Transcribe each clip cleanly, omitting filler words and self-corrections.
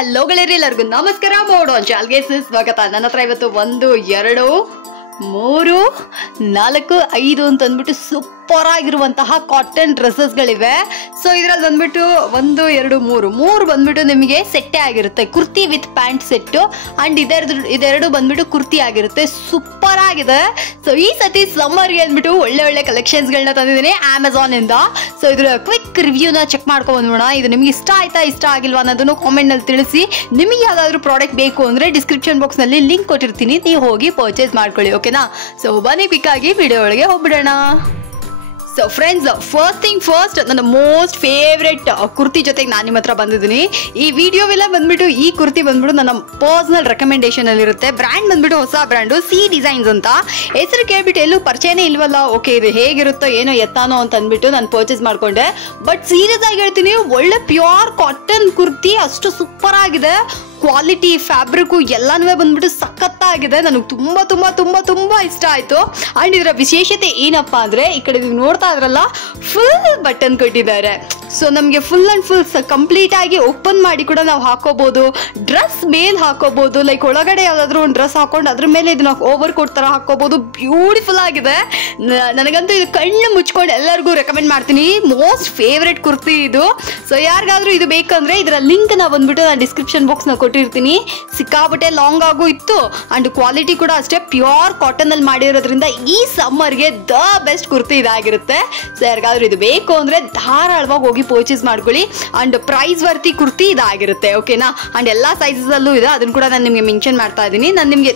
Hello ಗೆಳೆಯರಿ, ಎಲ್ಲರಿಗೂ ನಮಸ್ಕಾರ. ಮೋಡೋ ಚಾಲ್ಗೆ ಸ್ವಾಗತ. ನನ್ನ ಹತ್ರ ಇವತ್ತು 1 2 3 4 5 ಅಂತ ಅಂದ್ಬಿಟ್ಟು ಸೂಪರ್ ಆಗಿರುವಂತಹ ಕಾಟನ್ ಡ್ರೆಸ್ಸಸ್ಗಳಿವೆ. ಸೊ ಇದ್ರಲ್ಲಿ ಬಂದ್ಬಿಟ್ಟು 1 2 3 ಬಂದ್ಬಿಟ್ಟು ನಿಮಗೆ ಸೆಟ್ಟೇ ಆಗಿರುತ್ತೆ. Kurti with pant set and ಇದೆರಡು ಬಂದ್ಬಿಟ್ಟು ಕುರ್ತಿ ಆಗಿರುತ್ತೆ. ಸೂಪರ್ ಆಗಿದೆ. ಸೊ ಈ ಸತಿ ಸಮ್ಮರ್ಗೆ ಅಂದ್ಬಿಟ್ಟು ಒಳ್ಳೆ ಒಳ್ಳೆ ಕಲೆಕ್ಷನ್ಸ್ಗಳನ್ನ ತಂದಿದ್ದೀನಿ ಅಮೆಝಾನ್ ಇಂದ. ಸೊ ಇದ್ರ ಕ್ವಿಕ್ ರಿವ್ಯೂನ ಚೆಕ್ ಮಾಡ್ಕೊಂಡು ಬಂದ್ಬಿಡೋಣ. ಇದು ನಿಮ್ಗೆ ಇಷ್ಟ ಆಯ್ತಾ ಇಷ್ಟ ಆಗಿಲ್ವಾ ಅನ್ನೋದನ್ನು ಕಾಮೆಂಟ್ ನಲ್ಲಿ ತಿಳಿಸಿ. ನಿಮಗೆ ಯಾವ್ದಾದ್ರು ಪ್ರಾಡಕ್ಟ್ ಬೇಕು ಅಂದ್ರೆ ಡಿಸ್ಕ್ರಿಪ್ಷನ್ ಬಾಕ್ಸ್ ನಲ್ಲಿ ಲಿಂಕ್ ಕೊಟ್ಟಿರ್ತೀನಿ, ನೀವು ಹೋಗಿ ಪರ್ಚೇಸ್ ಮಾಡ್ಕೊಳ್ಳಿ. ಓಕೆನಾ? ಸೊ ಬನ್ನಿ ಕ್ವಿಕ್ ಆಗಿ ವಿಡಿಯೋ ಒಳಗೆ ಹೋಗ್ಬಿಡೋಣ. So friends, first thing first, ನನ್ನ ಮೋಸ್ಟ್ ಫೇವ್ರೆಟ್ ಕುರ್ತಿ ಜೊತೆಗೆ ನಾನು ನಿಮ್ಮ ಹತ್ರ ಬಂದಿದ್ದೀನಿ. ಈ ವಿಡಿಯೋವೆಲ್ಲ ಬಂದ್ಬಿಟ್ಟು ಈ ಕುರ್ತಿ ಬಂದ್ಬಿಟ್ಟು ನನ್ನ ಪರ್ಸನಲ್ ರೆಕಮೆಂಡೇಶನ್ ಅಲ್ಲಿ ಇರುತ್ತೆ. ಬ್ರ್ಯಾಂಡ್ ಬಂದ್ಬಿಟ್ಟು ಹೊಸ ಬ್ರ್ಯಾಂಡು ಸಿ ಡಿಸೈನ್ಸ್ ಅಂತ. ಹೆಸರು ಕೇಳ್ಬಿಟ್ಟು ಎಲ್ಲೂ ಪರಿಚಯನೇ ಇಲ್ವಲ್ಲ, ಓಕೆ ಇದು ಹೇಗಿರುತ್ತೋ ಏನೋ ಎತ್ತಾನೋ ಅಂತ ಅಂದ್ಬಿಟ್ಟು ನಾನು ಪರ್ಚೇಸ್ ಮಾಡ್ಕೊಂಡೆ. ಬಟ್ ಸೀರಿಯಸ್ ಆಗಿ ಹೇಳ್ತೀನಿ, ಒಳ್ಳೆ ಪ್ಯೂರ್ ಕಾಟನ್ ಕುರ್ತಿ, ಅಷ್ಟು ಸೂಪರ್ ಆಗಿದೆ. ಕ್ವಾಲಿಟಿ, ಫ್ಯಾಬ್ರಿಕ್ಕು ಎಲ್ಲನೂ ಬಂದ್ಬಿಟ್ಟು ಸಖತ್ತಾಗಿದೆ. ನನಗೆ ತುಂಬಾ ತುಂಬಾ ತುಂಬಾ ತುಂಬಾ ಇಷ್ಟ ಆಯ್ತು. ಅಂಡ್ ಇದರ ವಿಶೇಷತೆ ಏನಪ್ಪಾ ಅಂದ್ರೆ, ಈ ಕಡೆ ನೀವು ನೋಡ್ತಾ ಇದ್ರಲ್ಲ, ಫುಲ್ ಬಟನ್ ಕೊಟ್ಟಿದ್ದಾರೆ. ಸೊ ನಮಗೆ ಫುಲ್ ಅಂಡ್ ಫುಲ್ ಕಂಪ್ಲೀಟ್ ಆಗಿ ಓಪನ್ ಮಾಡಿ ಕೂಡ ನಾವು ಹಾಕೋಬಹುದು. ಡ್ರೆಸ್ ಮೇಲ್ ಹಾಕೋಬಹುದು, ಲೈಕ್ ಒಳಗಡೆ ಯಾವ್ದಾದ್ರು ಒಂದು ಡ್ರೆಸ್ ಹಾಕೊಂಡು ಅದ್ರ ಮೇಲೆ ಇದನ್ನ ಓವರ್ ಕೋಟ್ ತರ ಹಾಕೋಬಹುದು. ಬ್ಯೂಟಿಫುಲ್ ಆಗಿದೆ. ನನಗಂತೂ ಇದು ಕಣ್ಣು ಮುಚ್ಕೊಂಡು ಎಲ್ಲರಿಗೂ ರೆಕಮೆಂಡ್ ಮಾಡ್ತೀನಿ. ಮೋಸ್ಟ್ ಫೇವ್ರೆಟ್ ಕುರ್ತಿ ಇದು. ಸೊ ಯಾರಿಗಾದ್ರೂ ಇದು ಬೇಕಂದ್ರೆ ಇದರ ಲಿಂಕ್ ನ ಬಂದ್ಬಿಟ್ಟು ನಾನು ಡಿಸ್ಕ್ರಿಪ್ಷನ್ ಬಾಕ್ಸ್ ನ ಕೊಟ್ಟಿರ್ತೀನಿ. ಸಿಕ್ಕಾಬಟ್ಟೆ ಲಾಂಗ್ ಆಗು ಇತ್ತು ಅಂಡ್ ಕ್ವಾಲಿಟಿ ಕೂಡ ಅಷ್ಟೇ ಪ್ಯೂರ್ ಕಾಟನ್ ಅಲ್ಲಿ ಮಾಡಿರೋದ್ರಿಂದ ಈ ಸಮ್ಮರ್ಗೆ ದ ಬೆಸ್ಟ್ ಕುರ್ತಿ ಇದಾಗಿರುತ್ತೆ. ಸೊ ಯಾರಿಗಾದ್ರೂ ಇದು ಬೇಕು ಅಂದ್ರೆ ಧಾರಾಳವಾಗಿ ಹೋಗಿ ಪರ್ಚೇಸ್ ಮಾಡ್ಕೊಳ್ಳಿ. ಅಂಡ್ ಪ್ರೈಸ್ ವರ್ತಿ ಕುರ್ತಿ ಇದಾಗಿರುತ್ತೆ. ಓಕೆನಾ? ಅಂಡ್ ಎಲ್ಲಾ ಸೈಜಸ್ ಅಲ್ಲೂ ಇದೆ, ಅದನ್ನ ಕೂಡ ನಾನು ನಿಮಗೆ ಮೆನ್ಷನ್ ಮಾಡ್ತಾ ಇದ್ದೀನಿ.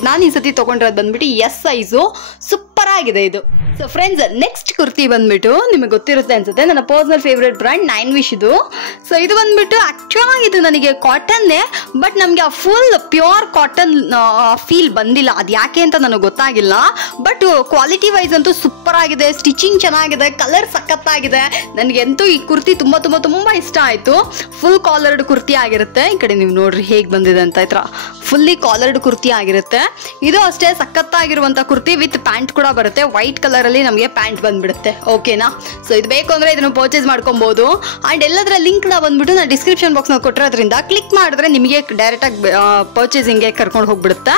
ನಾನು ಈ ಸತಿ ತಗೊಂಡಿರೋದು ಬಂದ್ಬಿಟ್ಟು ಎಸ್ ಸೈಜು. ಸೂಪರ್ ಆಗಿದೆ ಇದು. ಸೊ ಫ್ರೆಂಡ್ಸ್, ನೆಕ್ಸ್ಟ್ ಕುರ್ತಿ ಬಂದ್ಬಿಟ್ಟು ನಿಮಗೆ ಗೊತ್ತಿರುತ್ತೆ ಅನ್ಸುತ್ತೆ, ನನ್ನ personal favourite brand nine wish ಇದು. ಸೊ ಇದು ಬಂದ್ಬಿಟ್ಟು ಆಕ್ಚುಲಿ ಇದು ನನಗೆ ಕಾಟನ್ನೇ, ಬಟ್ ನಮಗೆ ಆ ಫುಲ್ ಪ್ಯೂರ್ ಕಾಟನ್ ಫೀಲ್ ಬಂದಿಲ್ಲ. ಅದು ಯಾಕೆ ಅಂತ ನನಗೆ ಗೊತ್ತಾಗಿಲ್ಲ. ಬಟ್ ಕ್ವಾಲಿಟಿ ವೈಸ್ ಅಂತೂ ಸೂಪರ್ ಆಗಿದೆ. ಸ್ಟಿಚಿಂಗ್ ಚೆನ್ನಾಗಿದೆ, ಕಲರ್ ಸಖತ್ತಾಗಿದೆ. ನನಗಂತೂ ಈ ಕುರ್ತಿ ತುಂಬಾ ತುಂಬಾ ತುಂಬಾ ಇಷ್ಟ ಆಯ್ತು. ಫುಲ್ ಕಾಲರ್ಡ್ ಕುರ್ತಿ ಆಗಿರುತ್ತೆ. ಈ ಕಡೆ ನೀವು ನೋಡ್ರಿ ಹೇಗೆ ಬಂದಿದೆ ಅಂತ. ಈ ತರ ಫುಲ್ಲಿ ಕಾಲರ್ಡ್ ಕುರ್ತಿ ಆಗಿರುತ್ತೆ. ಇದು ಅಷ್ಟೇ ಸಖತ್ತಾಗಿರುವಂತ ಕುರ್ತಿ ವಿತ್ ಪ್ಯಾಂಟ್ ಕೂಡ ಬರುತ್ತೆ. ವೈಟ್ ಕಲರ್ ಅಲ್ಲಿ ನಮಗೆ ಪ್ಯಾಂಟ್ ಬಂದ್ಬಿಡುತ್ತೆ. ಓಕೆನಾ? ಸೊ ಇದು ಬೇಕು ಅಂದ್ರೆ ಇದನ್ನು ಪರ್ಚೇಸ್ ಮಾಡ್ಕೊಬಹುದು. ಅಂಡ್ ಎಲ್ಲದರ ಲಿಂಕ್ ನ ಬಂದ್ಬಿಟ್ಟು ನಾನು ಡಿಸ್ಕ್ರಿಪ್ಷನ್ ಬಾಕ್ಸ್ ನ ಕೊಟ್ಟಿರೋದ್ರಿಂದ ಕ್ಲಿಕ್ ಮಾಡಿದ್ರೆ ನಿಮಗೆ ಡೈರೆಕ್ಟ್ ಆಗಿ ಪರ್ಚೇಸಿಂಗ್ಗೆ ಕರ್ಕೊಂಡು ಹೋಗ್ಬಿಡುತ್ತೆ.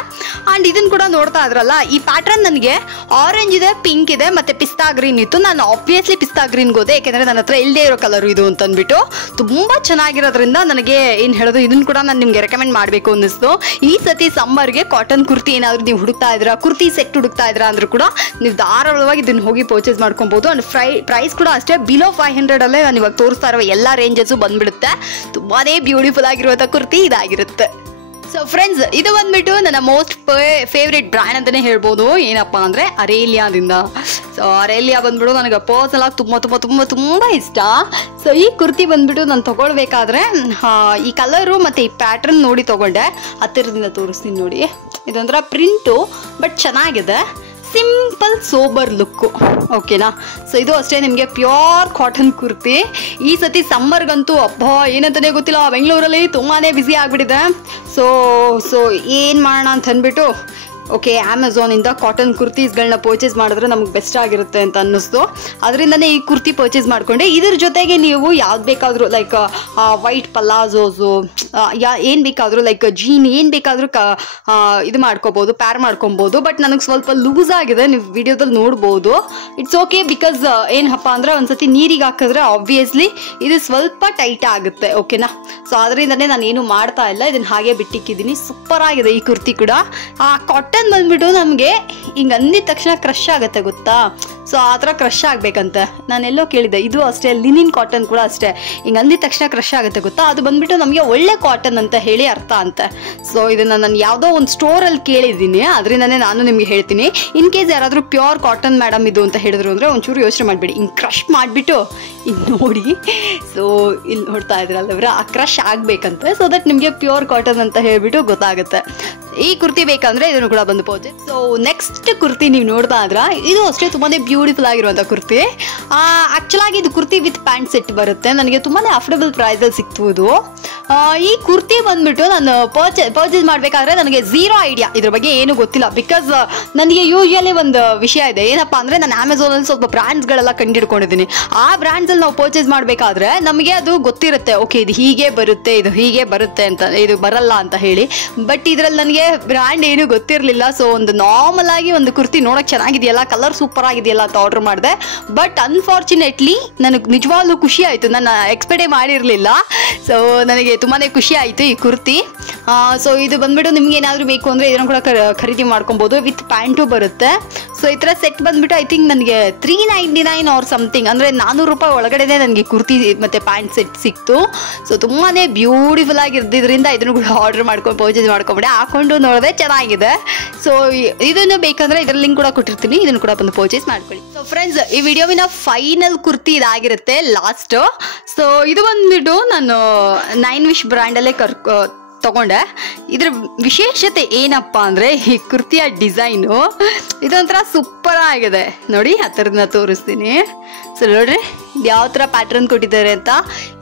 ಅಂಡ್ ಇದನ್ನ ಕೂಡ ನೋಡ್ತಾ ಇದ್ರಲ್ಲ, ಈ ಪ್ಯಾಟರ್ನ್ ನನಗೆ ಆರೆಂಜ್ ಇದೆ, ಪಿಂಕ್ ಇದೆ, ಮತ್ತೆ ಪಿಸ್ತಾ ಗ್ರೀನ್ ಇತ್ತು. ನಾನು ಆಬ್ವಿಯಸ್ಲಿ ಪಿಸ್ತಾ ಗ್ರೀನ್ ಹೋದೆ, ಯಾಕೆಂದ್ರೆ ನನ್ನ ಹತ್ರ ಇಲ್ಲದೆ ಇರೋ ಕಲರ್ ಇದು ಅಂತ ಅಂದ್ಬಿಟ್ಟು. ತುಂಬಾ ಚೆನ್ನಾಗಿರೋದ್ರಿಂದ ನನಗೆ ಏನ್ ಹೇಳೋದು, ಇದನ್ನ ಕೂಡ ನಾನು ನಿಮ್ಗೆ ರೆಕಮೆಂಡ್ ಮಾಡಬೇಕು ಅನ್ನಿಸ್ತು. ಈ ಸತಿ ಸಮ್ಮರ್ಗೆ ಕಾಟನ್ ಕುರ್ತಿ ಏನಾದ್ರು ನೀವು ಹುಡುಕ್ತಾ ಇದ್ರಾ, ಕುರ್ತಿ ಸೆಟ್ ಹುಡುಕ್ತಾ ಇದ್ರಾ ಅಂದ್ರೂ ಕೂಡ ನೀವು ಧಾರಾಳವಾಗಿ ಇದನ್ನ ಹೋಗಿ ಪರ್ಚೇಸ್ ಮಾಡ್ಕೊಬಹುದು. ಅಂಡ್ ಪ್ರೈಸ್ ಕೂಡ ಅಷ್ಟೇ ಬಿಲೋ 500 ಅಲ್ಲೇ ನಾನು ಇವಾಗ ತೋರಿಸ್ತಾ ಇರುವ ಎಲ್ಲಾ ರೇಂಜಸ್ ಬಂದ್ಬಿಡುತ್ತೆ. ತುಂಬಾನೇ ಬ್ಯೂಟಿಫುಲ್ ಆಗಿರುವಂತ ಕುರ್ತಿ ಇದಾಗಿರುತ್ತೆ. ಸೊ ಫ್ರೆಂಡ್ಸ್, ಇದು ಬಂದ್ಬಿಟ್ಟು ನನ್ನ ಮೋಸ್ಟ್ ಫೇವ್ರೆಟ್ ಬ್ರ್ಯಾಂಡ್ ಅಂತಾನೆ ಹೇಳ್ಬೋದು. ಏನಪ್ಪಾ ಅಂದ್ರೆ ಅರೇಲಿಯಾದಿಂದ. ಸೊ ಅರೇಲಿಯಾ ಬಂದ್ಬಿಟ್ಟು ನನಗೆ ಪರ್ಸನಲ್ ಆಗಿ ತುಂಬಾ ತುಂಬಾ ತುಂಬಾ ತುಂಬಾ ಇಷ್ಟ. ಸೊ ಈ ಕುರ್ತಿ ಬಂದ್ಬಿಟ್ಟು ನಾನು ತಗೊಳ್ಬೇಕಾದ್ರೆ ಈ ಕಲರು ಮತ್ತೆ ಈ ಪ್ಯಾಟರ್ನ್ ನೋಡಿ ತಗೊಂಡೆ. ಹತ್ತಿರದಿಂದ ತೋರಿಸ್ತೀನಿ ನೋಡಿ. ಇದೊಂಥರ ಪ್ರಿಂಟು, ಬಟ್ ಚೆನ್ನಾಗಿದೆ. Simple sober look. ಓಕೆನಾ? ಸೊ ಇದು ಅಷ್ಟೇ ನಿಮಗೆ ಪ್ಯೂರ್ ಕಾಟನ್ ಕುರ್ತಿ. ಈ ಸತಿ ಸಮ್ಮರ್ಗಂತೂ ಅಬ್ಬಾ ಏನಂತಾನೆ ಗೊತ್ತಿಲ್ಲ, ಬೆಂಗಳೂರಲ್ಲಿ ತುಂಬಾನೇ ಬ್ಯುಸಿ ಆಗ್ಬಿಟ್ಟಿದೆ. ಸೊ ಏನು ಮಾಡೋಣ ಅಂತ ಅಂದ್ಬಿಟ್ಟು ಓಕೆ ಅಮೆಝಾನಿಂದ ಕಾಟನ್ ಕುರ್ತೀಸ್ಗಳನ್ನ ಪರ್ಚೇಸ್ ಮಾಡಿದ್ರೆ ನಮಗೆ ಬೆಸ್ಟ್ ಆಗಿರುತ್ತೆ ಅಂತ ಅನ್ನಿಸ್ತು. ಅದರಿಂದನೇ ಈ ಕುರ್ತಿ ಪರ್ಚೇಸ್ ಮಾಡಿಕೊಂಡೆ. ಇದ್ರ ಜೊತೆಗೆ ನೀವು ಯಾವ್ದು ಬೇಕಾದರೂ ಲೈಕ್ ವೈಟ್ ಪಲಾಝೋಸು ಏನು ಬೇಕಾದರೂ ಲೈಕ್ ಜೀನ್ ಏನು ಬೇಕಾದರೂ ಇದು ಮಾಡ್ಕೋಬೋದು, ಪ್ಯಾರ್ ಮಾಡ್ಕೊಬೋದು. ಬಟ್ ನನಗೆ ಸ್ವಲ್ಪ ಲೂಸ್ ಆಗಿದೆ, ನೀವು ವಿಡಿಯೋದಲ್ಲಿ ನೋಡ್ಬೋದು. ಇಟ್ಸ್ ಓಕೆ, ಬಿಕಾಸ್ ಏನಪ್ಪ ಅಂದರೆ ಒಂದ್ಸತಿ ನೀರಿಗೆ ಹಾಕಿದ್ರೆ ಆಬ್ವಿಯಸ್ಲಿ ಇದು ಸ್ವಲ್ಪ ಟೈಟ್ ಆಗುತ್ತೆ. ಓಕೆನಾ? ಸೊ ಅದರಿಂದನೇ ನಾನು ಏನು ಮಾಡ್ತಾ ಇಲ್ಲ, ಇದನ್ನು ಹಾಗೆ ಬಿಟ್ಟಿಕ್ಕಿದ್ದೀನಿ. ಸೂಪರ್ ಆಗಿದೆ ಈ ಕುರ್ತಿ ಕೂಡ. ಕಾಟನ್ ಬಂದ್ಬಿಟ್ಟು ನಮಗೆ ಹಿಂಗೆ ಅಂದಿದ ತಕ್ಷಣ ಕ್ರಶ್ ಆಗುತ್ತೆ, ಗೊತ್ತಾ? ಸೊ ಆ ಥರ ಕ್ರಶ್ ಆಗ್ಬೇಕಂತೆ ನಾನೆಲ್ಲೋ ಕೇಳಿದ್ದೆ. ಇದು ಅಷ್ಟೇ, ಲಿನಿನ್ ಕಾಟನ್ ಕೂಡ ಅಷ್ಟೇ, ಹಿಂಗೆ ಅಂದಿದ ತಕ್ಷಣ ಕ್ರಶ್ ಆಗುತ್ತೆ, ಗೊತ್ತಾ? ಅದು ಬಂದ್ಬಿಟ್ಟು ನಮಗೆ ಒಳ್ಳೆ ಕಾಟನ್ ಅಂತ ಹೇಳಿ ಅರ್ಥ ಅಂತೆ. ಸೊ ಇದನ್ನು ನಾನು ಯಾವುದೋ ಒಂದು ಸ್ಟೋರಲ್ಲಿ ಕೇಳಿದ್ದೀನಿ, ಅದರಿಂದನೇ ನಾನು ನಿಮಗೆ ಹೇಳ್ತೀನಿ. ಇನ್ ಕೇಸ್ ಯಾರಾದರೂ ಪ್ಯೂರ್ ಕಾಟನ್ ಮೇಡಮ್ ಇದು ಅಂತ ಹೇಳಿದ್ರು ಅಂದರೆ ಒಂಚೂರು ಯೋಚನೆ ಮಾಡಿಬಿಡಿ, ಹಿಂಗೆ ಕ್ರಶ್ ಮಾಡಿಬಿಟ್ಟು ಹಿಂಗೆ ನೋಡಿ. ಸೊ ಇಲ್ಲಿ ನೋಡ್ತಾ ಇದ್ರಲ್ಲ, ಆ ಕ್ರಶ್ ಆಗಬೇಕಂತೆ. ಸೊ ದಟ್ ನಿಮಗೆ ಪ್ಯೂರ್ ಕಾಟನ್ ಅಂತ ಹೇಳಿಬಿಟ್ಟು ಗೊತ್ತಾಗುತ್ತೆ. ಈ ಕುರ್ತಿ ಬೇಕಂದ್ರೆ ಇದನ್ನು ಕೂಡ ಬಂದು ಪೋಚೆ. ಸೊ ನೆಕ್ಸ್ಟ್ ಕುರ್ತಿ ನೀವು ನೋಡ್ತಾ ಇದ್ರ, ಇದು ಅಷ್ಟೇ ತುಂಬಾನೇ ಬ್ಯೂಟಿಫುಲ್ ಆಗಿರುವಂತ ಕುರ್ತಿ. ಆಕ್ಚುಲ್ ಆಗಿ ಇದು ಕುರ್ತಿ ವಿತ್ ಪ್ಯಾಂಟ್ ಸೆಟ್ ಬರುತ್ತೆ. ನನಗೆ ತುಂಬಾನೇ ಅಫೋರ್ಡಬಲ್ ಪ್ರೈಸ್ ಅಲ್ಲಿ ಸಿಕ್ತು ಇದು. ಈ ಕುರ್ತಿ ಬಂದ್ಬಿಟ್ಟು ನಾನು ಪರ್ಚೇಸ್ ಮಾಡ್ಬೇಕಾದ್ರೆ ನನಗೆ ಝೀರೋ ಐಡಿಯಾ, ಇದ್ರ ಬಗ್ಗೆ ಏನು ಗೊತ್ತಿಲ್ಲ. ಬಿಕಾಸ್ ನನಗೆ ಯೂಶುವಲಿ ಒಂದು ವಿಷಯ ಇದೆ, ಏನಪ್ಪಾ ಅಂದ್ರೆ ನಾನು ಅಮೆಝಾನ್ ಅಲ್ಲಿ ಸ್ವಲ್ಪ ಬ್ರಾಂಡ್ಸ್ ಗಳೆಲ್ಲ ಕಂಡಿಡ್ಕೊಂಡಿದ್ದೀನಿ. ಆ ಬ್ರಾಂಡ್ಸ್ ಅಲ್ಲಿ ನಾವು ಪರ್ಚೇಸ್ ಮಾಡ್ಬೇಕಾದ್ರೆ ನಮಗೆ ಅದು ಗೊತ್ತಿರುತ್ತೆ, ಓಕೆ ಇದು ಹೀಗೆ ಬರುತ್ತೆ, ಇದು ಹೀಗೆ ಬರುತ್ತೆ ಅಂತ, ಇದು ಬರಲ್ಲ ಅಂತ ಹೇಳಿ. ಬಟ್ ಇದ್ರಲ್ಲಿ ನನಗೆ ಬ್ರ್ಯಾಂಡ್ ಏನು ಗೊತ್ತಿರಲಿಲ್ಲ. ಸೊ ಒಂದು ನಾರ್ಮಲ್ ಆಗಿ ಒಂದು ಕುರ್ತಿ ನೋಡಕ್ ಚೆನ್ನಾಗಿದೆಯಲ್ಲ, ಕಲರ್ ಸೂಪರ್ ಆಗಿದೆಯಲ್ಲ ಅಂತ ಆರ್ಡರ್ ಮಾಡಿದೆ. ಬಟ್ ಅನ್ಫಾರ್ಚುನೇಟ್ಲಿ ನನಗೆ ನಿಜವಾಗ್ಲೂ ಖುಷಿ ಆಯ್ತು, ನಾನು ಎಕ್ಸ್ಪೆಕ್ಟೇ ಮಾಡಿರಲಿಲ್ಲ. ಸೊ ನನಗೆ ತುಂಬಾನೇ ಖುಷಿ ಆಯ್ತು ಈ ಕುರ್ತಿ. ಸೊ ಇದು ಬಂದ್ಬಿಟ್ಟು ನಿಮ್ಗೆ ಏನಾದ್ರು ಬೇಕು ಅಂದ್ರೆ ಇದನ್ನು ಕೂಡ ಖರೀದಿ ಮಾಡ್ಕೊಬಹುದು. ವಿತ್ ಪ್ಯಾಂಟು ಬರುತ್ತೆ. ಸೊ ಈ ತರ ಸೆಟ್ ಬಂದ್ಬಿಟ್ಟು ಐ ಥಿಂಕ್ ನನಗೆ 399 ಆರ್ ಸಮಥಿಂಗ್, ಅಂದ್ರೆ 400 ರೂಪಾಯಿ ಒಳಗಡೆನೆ ನನಗೆ ಕುರ್ತಿ ಮತ್ತೆ ಪ್ಯಾಂಟ್ ಸೆಟ್ ಸಿಕ್ತು. ಸೊ ತುಂಬಾನೇ ಬ್ಯೂಟಿಫುಲ್ ಆಗಿರೋದ್ರಿಂದ ಇದನ್ನು ಕೂಡ ಆರ್ಡರ್ ಮಾಡ್ಕೊಂಡು ಪರ್ಚೇಸ್ ಮಾಡ್ಕೊಂಬಿಟ್ಟೆ. ಹಾಕೊಂಡು ನೋಡಿದ್ರೆ ಚೆನ್ನಾಗಿದೆ. ಸೊ ಇದನ್ನು ಬೇಕಂದ್ರೆ ಇದರ ಲಿಂಕ್ ಕೂಡ ಕೊಟ್ಟಿರ್ತೀನಿ, ಇದನ್ನು ಕೂಡ ಬಂದು ಪರ್ಚೇಸ್ ಮಾಡ್ಕೊಳ್ಳಿ. ಸೊ ಫ್ರೆಂಡ್ಸ್, ಈ ವಿಡಿಯೋವಿನ ಫೈನಲ್ ಕುರ್ತಿ ಇದಾಗಿರುತ್ತೆ, ಲಾಸ್ಟ್. ಸೊ ಇದು ಬಂದ್ಬಿಟ್ಟು ನಾನು 9 ವಿಶ್ ಬ್ರ್ಯಾಂಡಲ್ಲೇ ತಗೊಂಡೆ. ಇದ್ರ ವಿಶೇಷತೆ ಏನಪ್ಪಾ ಅಂದ್ರೆ ಈ ಕುರ್ತಿಯ ಡಿಸೈನು ಇದೊಂಥರ ಸೂಪರ್ ಆಗಿದೆ ನೋಡಿ, ಹತ್ತಿರದಿಂದ ತೋರಿಸ್ತೀನಿ. ಸೊ ನೋಡ್ರಿ ಯಾವ ಥರ ಪ್ಯಾಟ್ರನ್ ಕೊಟ್ಟಿದ್ದಾರೆ ಅಂತ.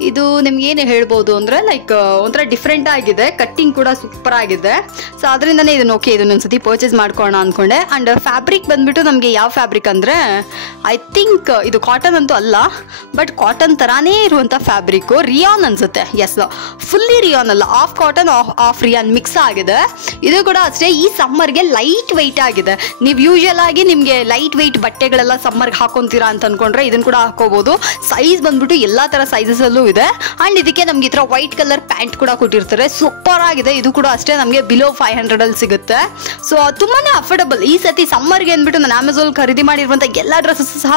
ಇದು ನಿಮ್ಗೆ ಏನು ಹೇಳ್ಬೋದು ಅಂದರೆ ಲೈಕ್ ಒಂಥರ ಡಿಫ್ರೆಂಟ್ ಆಗಿದೆ, ಕಟ್ಟಿಂಗ್ ಕೂಡ ಸೂಪರ್ ಆಗಿದೆ. ಸೊ ಅದರಿಂದನೇ ಇದನ್ನು ಓಕೆ ಇದನ್ನ ಒಂದ್ಸತಿ ಪರ್ಚೇಸ್ ಮಾಡ್ಕೊಳ್ಳೋಣ ಅಂದ್ಕೊಂಡೆ. ಆ್ಯಂಡ್ ಫ್ಯಾಬ್ರಿಕ್ ಬಂದ್ಬಿಟ್ಟು ನಮಗೆ ಯಾವ ಫ್ಯಾಬ್ರಿಕ್ ಅಂದರೆ ಐ ಥಿಂಕ್ ಇದು ಕಾಟನ್ ಅಂತೂ ಅಲ್ಲ, ಬಟ್ ಕಾಟನ್ ಥರಾನೇ ಇರುವಂಥ ಫ್ಯಾಬ್ರಿಕ್ಕು. ರಿಯಾನ್ ಅನ್ಸುತ್ತೆ. ಎಸ್, ಫುಲ್ಲಿ ರಿಯಾನ್ ಅಲ್ಲ, of cotton of rayon mix ಆಗಿದೆ. ಇದು ಕೂಡ ಅಷ್ಟೇ ಈ ಸಮ್ಮರ್ಗೆ ಲೈಟ್ ವೆಯ್ಟ್ ಆಗಿದೆ. ನೀವು ಯೂಶುವಲ್ ಆಗಿ ನಿಮಗೆ ಲೈಟ್ ವೆಯ್ಟ್ ಬಟ್ಟೆಗಳೆಲ್ಲ ಸಮ್ಮರ್ಗೆ ಹಾಕೊಂತೀರಾ ಅಂತ ಅನ್ಕೊಂಡ್ರೆ ಇದನ್ನು ಕೂಡ ಹಾಕೋಬಹುದು. ಸೈಜ್ ಬಂದ್ಬಿಟ್ಟು ಎಲ್ಲಾ ತರ ಸೈಜಸ್ ಅಲ್ಲೂ ಇದೆ. ಅಂಡ್ ಇದಕ್ಕೆ ನಮ್ಗೆ ಈ ತರ ವೈಟ್ ಕಲರ್ ಪ್ಯಾಂಟ್ ಕೂಡ ಕೊಟ್ಟಿರ್ತಾರೆ, ಸೂಪರ್ ಆಗಿದೆ. ಇದು ಕೂಡ ಅಷ್ಟೇ ನಮಗೆ ಬಿಲೋ 500 ಅಲ್ಲಿ ಸಿಗುತ್ತೆ. ಸೊ ತುಂಬಾನೇ ಅಫೋರ್ಡಬಲ್. ಈ ಸತಿ ಸಮ್ಮರ್ಗೆ ಅಂದ್ಬಿಟ್ಟು ನಾನು ಅಮೆಝಾನ್ ಖರೀದಿ ಮಾಡಿರುವಂತ ಎಲ್ಲಾ ಡ್ರೆಸ್ಸಸ್ ಸಹ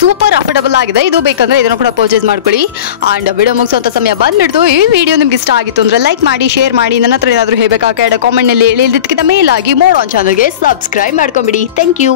ಸೂಪರ್ ಅಫೋರ್ಡಬಲ್ ಆಗಿದೆ. ಇದು ಬೇಕಂದ್ರೆ ಇದನ್ನು ಕೂಡ ಪರ್ಚೇಸ್ ಮಾಡ್ಕೊಳ್ಳಿ. ಅಂಡ್ ವಿಡಿಯೋ ಮುಗಿಸುವಂತ ಸಮಯ ಬಂದ್ಬಿಡ್ತು. ಈ ವಿಡಿಯೋ ನಿಮ್ಗೆ ಇಷ್ಟ ಆಗಿತ್ತು ಅಂದ್ರೆ ಲೈಕ್ ಮಾಡಿ, ಶೇರ್ ಮಾಡಿ. ನನ್ನ ಹತ್ರ ಏನಾದ್ರು ಹೇಳ್ಬೇಕಾದ್ರೆ ಕಾಮೆಂಟ್ ನಲ್ಲಿ ಹೇಳಿದ್ದಕ್ಕಿಂತ ಮೇಲಾಗಿ ಮೋಡ್ ಆನ್ ಚಾನಲ್ಗೆ ಸಬ್ಸ್ಕ್ರೈಬ್ ಮಾಡ್ಕೊಂಬಿಡಿ. Thank you.